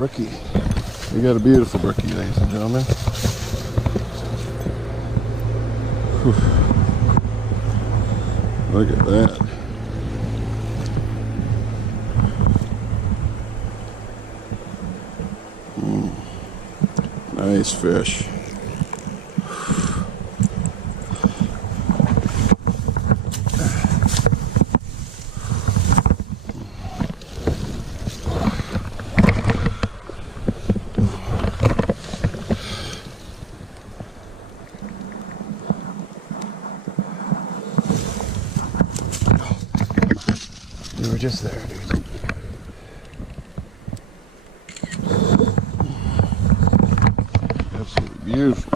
brookie. We got a beautiful brookie, ladies and gentlemen. Whew. Look at that. Nice fish. You were just there, dude. Absolutely beautiful.